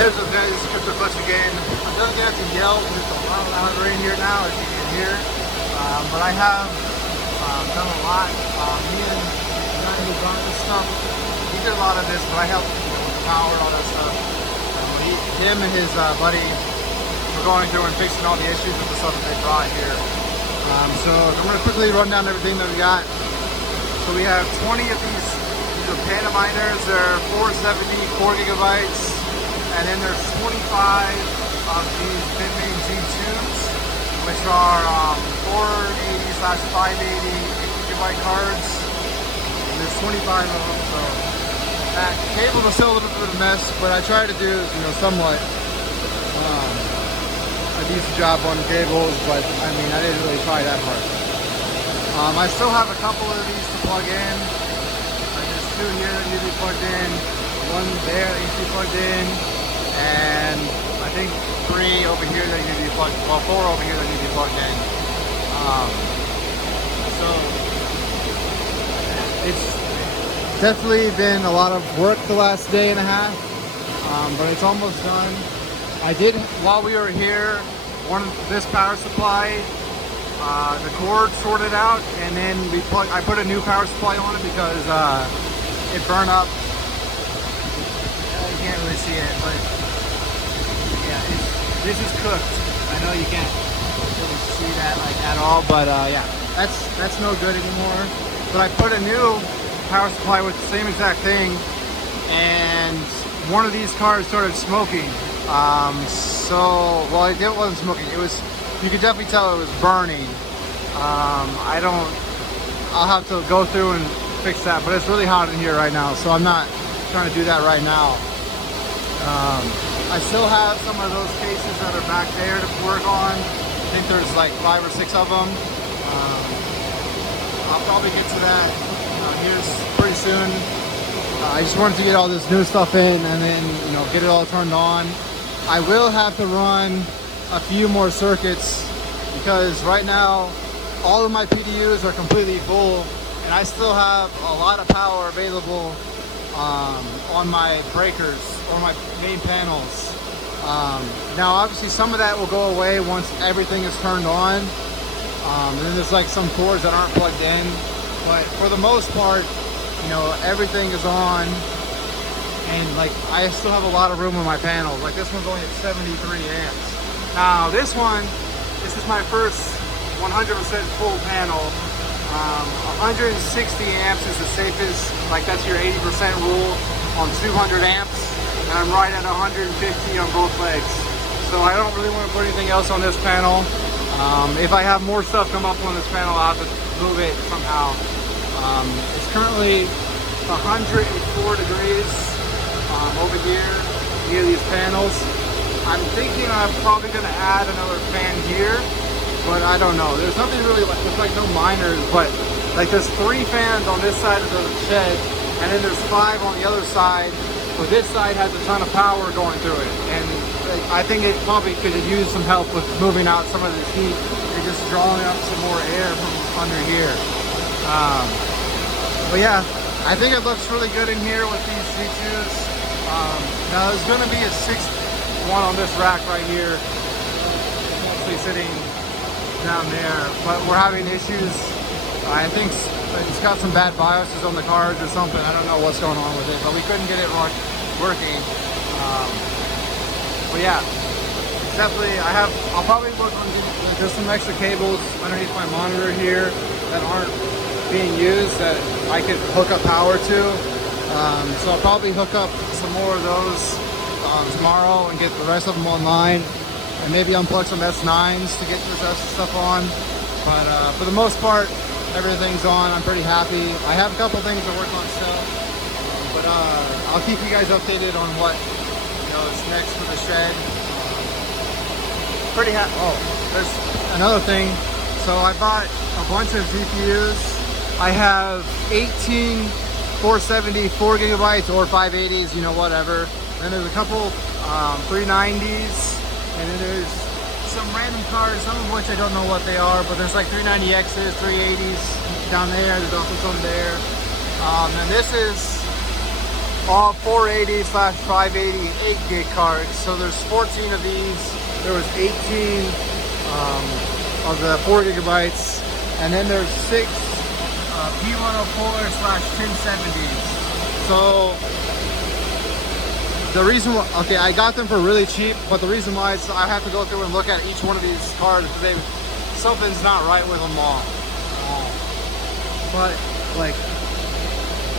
There's those guys, Crypto Clutch again. I'm gonna have to yell because it's a lot louder in here now, as you can hear. But I have done a lot. Me and the guy who brought this stuff, he did a lot of this, but I helped with the power, all that stuff. Him and his buddy were going through and fixing all the issues with the stuff that they brought here. So I'm gonna quickly run down everything that we got. So we have 20 of these are Panda miners. They're 470, 4 gigabytes. And then there's 25 of these Bitmain G2s, which are 480/580 gigabyte cards. And there's 25 of them. So that cable is still a little bit of a mess, but I try to do, somewhat a decent job on the cables. But I mean, I didn't really try that hard. I still have a couple of these to plug in. There's 2 here that need to be plugged in, 1 there that needs to be plugged in, and I think 3 over here that need to be plugged, well 4 over here that need to be plugged in. So it's definitely been a lot of work the last day and a half, but it's almost done. I did, while we were here, this power supply, the cord sorted out, and then I put a new power supply on it because it burned up. You can't really see it, but yeah, this is cooked. I know you can't really see that at all, but yeah, that's no good anymore. But I put a new power supply with the same exact thing, and one of these cars started smoking. Well, it wasn't smoking. You could definitely tell it was burning. I'll have to go through and fix that, but it's really hot in here right now, so I'm not trying to do that right now. I still have some of those cases that are back there to work on. I think there's like 5 or 6 of them. I'll probably get to that here pretty soon. I just wanted to get all this new stuff in and then get it all turned on. I will have to run a few more circuits because right now all of my PDUs are completely full and I still have a lot of power available on my breakers or my main panels. Now obviously some of that will go away once everything is turned on, and then there's like some cords that aren't plugged in, but for the most part everything is on. And I still have a lot of room on my panels. Like this one's only at 73 amps. Now this is my first 100% full panel. 160 amps is the safest. That's your 80% rule on 200 amps. And I'm right at 150 on both legs. So I don't really want to put anything else on this panel. If I have more stuff come up on this panel, I'll have to move it somehow. It's currently 104 degrees. Over here near these panels. I'm thinking I'm probably going to add another fan here, but I don't know. There's nothing really, there's no miners, but there's 3 fans on this side of the shed, and then there's 5 on the other side, but this side has a ton of power going through it, and I think it probably could use some help with moving out some of the heat and just drawing up some more air from under here. But yeah, I think it looks really good in here with these G2s. Now there's going to be a 6th one on this rack right here, mostly sitting down there, but we're having issues. I think it's got some bad BIOSes on the cards or something. I don't know what's going on with it, but we couldn't get it working. But yeah, definitely I'll probably look on, there's some extra cables underneath my monitor here that aren't being used that I could hook up power to. So I'll probably hook up some more of those tomorrow and get the rest of them online, and maybe unplug some S9s to get this other stuff on. But for the most part, everything's on. I'm pretty happy. I have a couple things to work on still, but I'll keep you guys updated on what is next for the shed. Pretty happy. Oh, there's another thing. So I bought a bunch of GPUs. I have 18 470 4 gigabytes or 580s, whatever. Then there's a couple 390s, and then there's some random cards, some of which I don't know what they are, but there's 390Xs, 380s down there. There's also some there. And this is all 480/580 8 gig cards. So there's 14 of these. There was 18 of the 4 gigabytes, and then there's 6 P104/1070s. So the reason why, okay, I got them for really cheap, but the reason why is I have to go through and look at each one of these cards because something's not right with them all. But like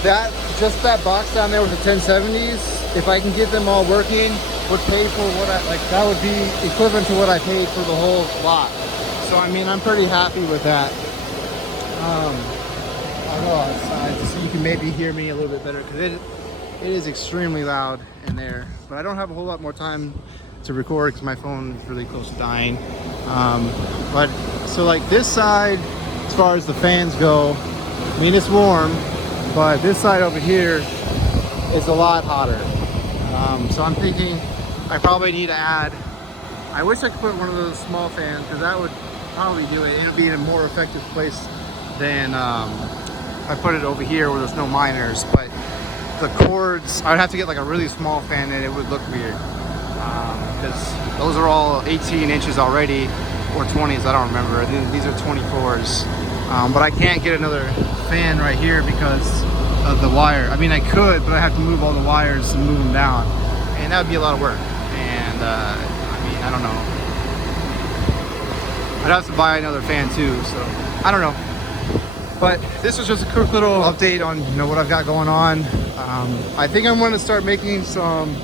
that, just that box down there with the 1070s, if I can get them all working, would pay for what that would be equivalent to what I paid for the whole lot. So I mean, I'm pretty happy with that. I'll go outside so you can maybe hear me a little bit better because it is extremely loud in there. But I don't have a whole lot more time to record because my phone is really close to dying. But so like this side, as far as the fans go, I mean it's warm, but this side over here is a lot hotter. So I'm thinking I probably need to add, I wish I could put one of those small fans because that would probably do it. It'll be in a more effective place than I put it over here where there's no miners. But the cords, I'd have to get like a really small fan and it would look weird because those are all 18 inches already, or 20s, I don't remember. These are 24s. But I can't get another fan right here because of the wire. I mean, I could, but I have to move all the wires and move them down, and that would be a lot of work. And I mean, I don't know. I'd have to buy another fan too, so I don't know. But this was just a quick little update on what I've got going on. I think I'm going to start making some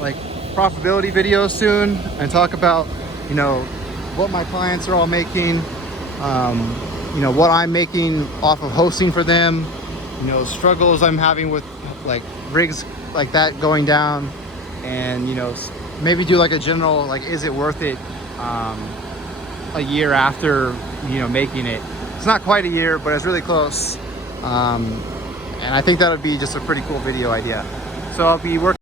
like profitability videos soon and talk about what my clients are all making, what I'm making off of hosting for them, struggles I'm having with like rigs like that going down, and maybe do like a general like is it worth it a year after making it. It's not quite a year, but it's really close, and I think that would be just a pretty cool video idea. So I'll be working